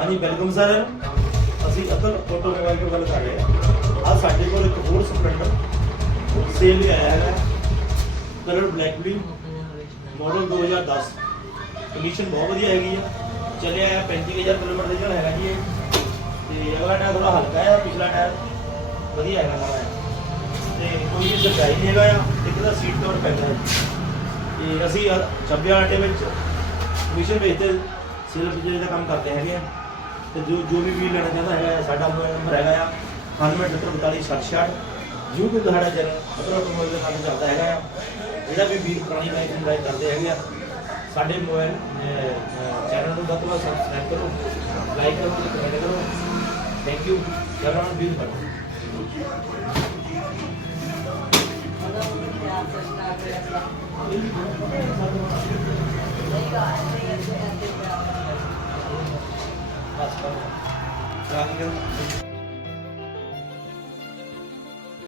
हाँ जी welcome sir ਅਸੀਂ ਅਤਲ automobile ਤੋਂ ਗੱਲ ਕਰ ਰਹੇ ਹਾਂ। ਅੱਜ ਸਾਡੇ ਕੋਲ ਇੱਕ ਹੋਰ ਸਪਲੈਂਡਰ ਸੇਲ ਲਈ ਆਇਆ ਹੈ। Colour black blue model 2010 condition ਬਹੁਤ ਵਧੀਆ ਹੈਗੀ ਆ। ਚੱਲਿਆ ਆ 35000 ਕਿਲੋਮੀਟਰ ਦੇ ਜਿਹੜਾ ਹੈਗਾ ਜੀ ਇਹ। ਤੇ ਅਗਲਾ ਟਾਇਰ ਥੋੜਾ ਹਲਕਾ ਹੈ, ਪਿਛਲਾ ਟਾਇਰ ਵਧੀਆ ਹੈਗਾ ਨਾਲ ਤੇ ਕੋਈ ਵੀ ਸਰਪ੍ਰਾਈਜ਼ ਨਹੀਂ ਹੈਗਾ ਆ। ਇੱਕ ਤਾਂ ਸੀਟ ਕਵਰ ਪੈਂਦਾ ਹੈ ਤੇ ਅਸੀਂ 26 ਆਟੇ ਵਿੱਚ ਕਮਿਸ਼ਨ ਵੇਚਦੇ ਸੇਲ ਜਿਹੜੇ ਦਾ ਕੰਮ ਕਰਦੇ ਹੈਗੇ ਆ। ਤੇ ਜੋ ਵੀ ਵੀਰ ਲੈਣਾ ਚਾਹੁੰਦਾ ਹੈਗਾ ਸਾਡਾ ਮੋਬਾਈਲ ਨੰਬਰ ਹੈਗਾ ਆ 98424666 ਜੋ ਵੀ ਸਾਡਾ ਚੈਨਲ ਅਤਲ ਆਟੋਮੋਬਾਈਲ ਦਾ ਕੰਮ ਚੱਲਦਾ ਹੈਗਾ ਆ। ਜਿਹੜਾ ਵੀ ਵੀਰ ਪੁਰਾਣੀ ਬਾਈਕ ਨੂੰ ਲਾਈਕ ਕਰਦੇ ਹੈਗੇ ਆ ਸਾਡੇ ਮੋਬਾਈਲ ਚੈਨਲ ਨੂੰ ਵੱਧ ਤੋਂ ਵੱਧ ਸਬਸਕ੍ਰਾਈਬ ਕਰੋ, ਲਾਈਕ ਕਰੋ ਤੇ ਕਮੈਂਟ ਕਰੋ। Thank you. ਚਲੋ ਹੁਣ ਵੀਰ ਕਰੋ। बस